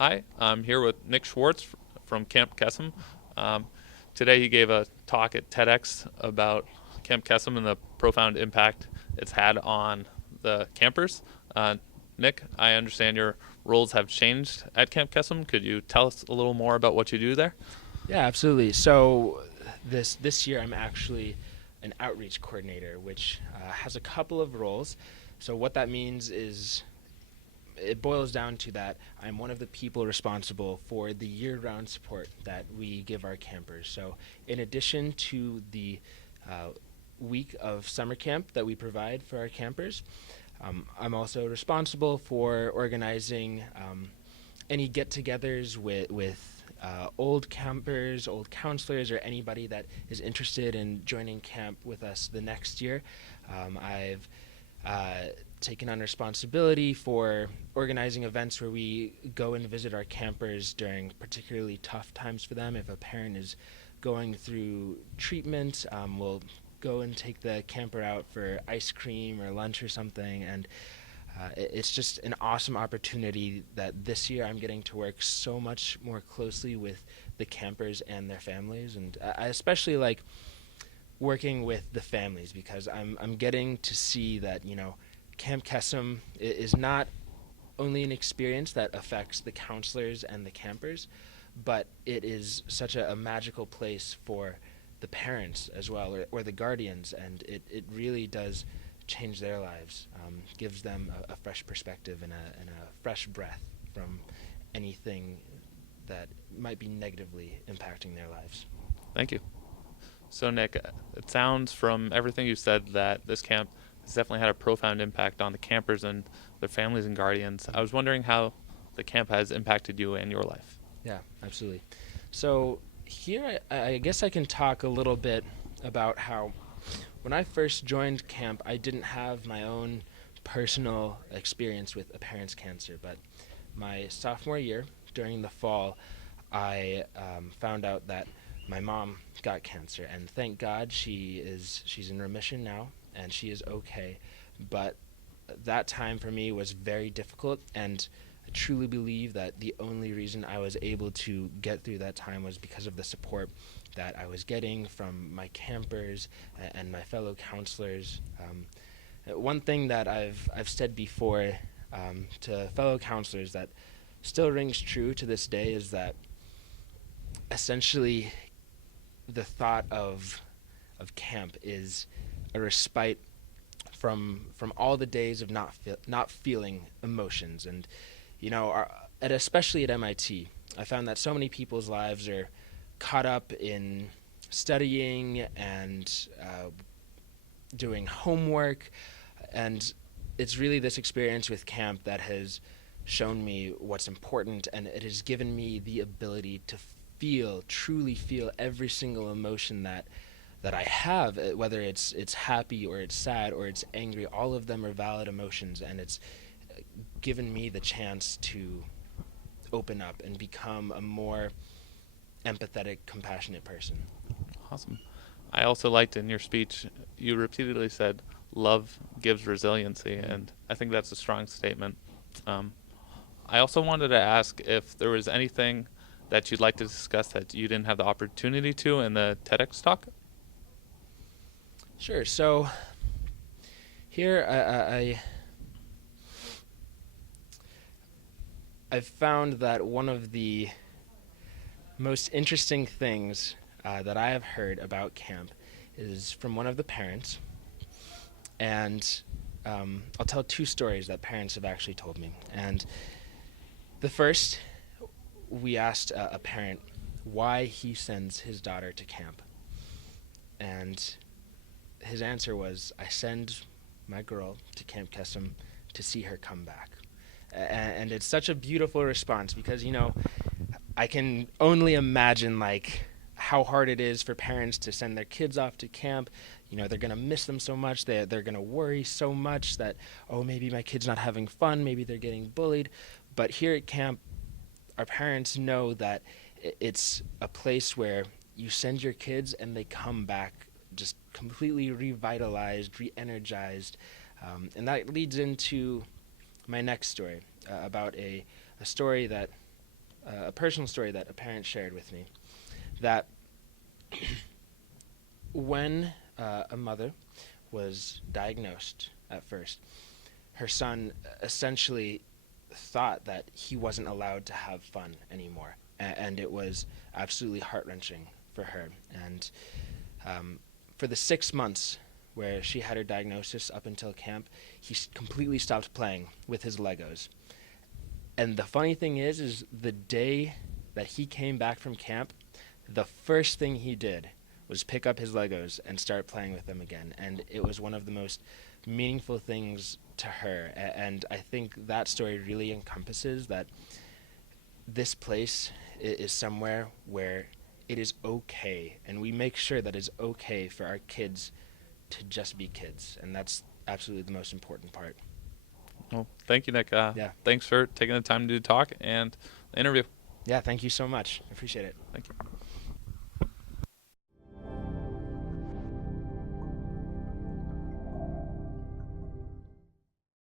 Hi, I'm here with Nick Schwartz from Camp Kesem. Um, Today he gave a talk at TEDx about Camp Kesem and the profound impact it's had on the campers. Uh, Nick, I understand your roles have changed at Camp Kesem. Could you tell us a little more about what you do there? Yeah, absolutely. So this year I'm actually an outreach coordinator, which has a couple of roles. So what that means is it boils down to that I'm one of the people responsible for the year-round support that we give our campers. So in addition to the uh, week of summer camp that we provide for our campers, I'm also responsible for organizing any get-togethers with old campers, old counselors, or anybody that is interested in joining camp with us the next year. I've taken on responsibility for organizing events where we go and visit our campers during particularly tough times for them. If a parent is going through treatment, we'll go and take the camper out for ice cream or lunch or something, and it's just an awesome opportunity that this year I'm getting to work so much more closely with the campers and their families, and I especially like working with the families because I'm getting to see that Camp Kesem is not only an experience that affects the counselors and the campers, but it is such a magical place for the parents as well, or the guardians, and it really does change their lives, gives them a fresh perspective and a fresh breath from anything that might be negatively impacting their lives. Thank you. So, Nick, it sounds from everything you said that this camp has definitely had a profound impact on the campers and their families and guardians. I was wondering how the camp has impacted you and your life. Yeah, absolutely. So here, I guess I can talk a little bit about how when I first joined camp, I didn't have my own personal experience with a parent's cancer, but my sophomore year, during the fall, I found out that my mom got cancer, and thank God she's in remission now, and she is okay. But that time for me was very difficult, and I truly believe that the only reason I was able to get through that time was because of the support that I was getting from my campers and my fellow counselors. One thing that I've said before to fellow counselors that still rings true to this day is that essentially the thought of camp is a respite from all the days of not feeling emotions. And especially at MIT, I found that so many people's lives are caught up in studying and doing homework, and it's really this experience with camp that has shown me what's important, and it has given me the ability to truly feel every single emotion that I have, whether it's happy or it's sad or it's angry. All of them are valid emotions, and it's given me the chance to open up and become a more empathetic, compassionate person. Awesome. I also liked in your speech, you repeatedly said, love gives resiliency, and I think that's a strong statement. Um, I also wanted to ask if there was anything that you'd like to discuss that you didn't have the opportunity to in the TEDx talk. Sure. So here I've found that one of the most interesting things that I have heard about camp is from one of the parents, and I'll tell two stories that parents have actually told me. And the first, we asked a parent why he sends his daughter to camp, and his answer was, "I send my girl to Camp Kesem to see her come back." And it's such a beautiful response because I can only imagine like how hard it is for parents to send their kids off to camp. They're gonna miss them so much. They're gonna worry so much that, oh, maybe my kid's not having fun. Maybe they're getting bullied. But here at camp, our parents know that it's a place where you send your kids and they come back just completely revitalized, re-energized, and that leads into my next story about a story that a personal story that a parent shared with me, that when a mother was diagnosed at first, her son essentially thought that he wasn't allowed to have fun anymore, and it was absolutely heart-wrenching for her. And for the 6 months where she had her diagnosis up until camp, he completely stopped playing with his Legos. And the funny thing is the day that he came back from camp, the first thing he did was pick up his Legos and start playing with them again. And it was one of the most meaningful things to her. And I think that story really encompasses that this place is somewhere where it is okay, and we make sure that it's okay for our kids to just be kids, and that's absolutely the most important part. Well, thank you, Nick. Yeah. Thanks for taking the time to talk and the interview. Yeah, thank you so much. I appreciate it. Thank you.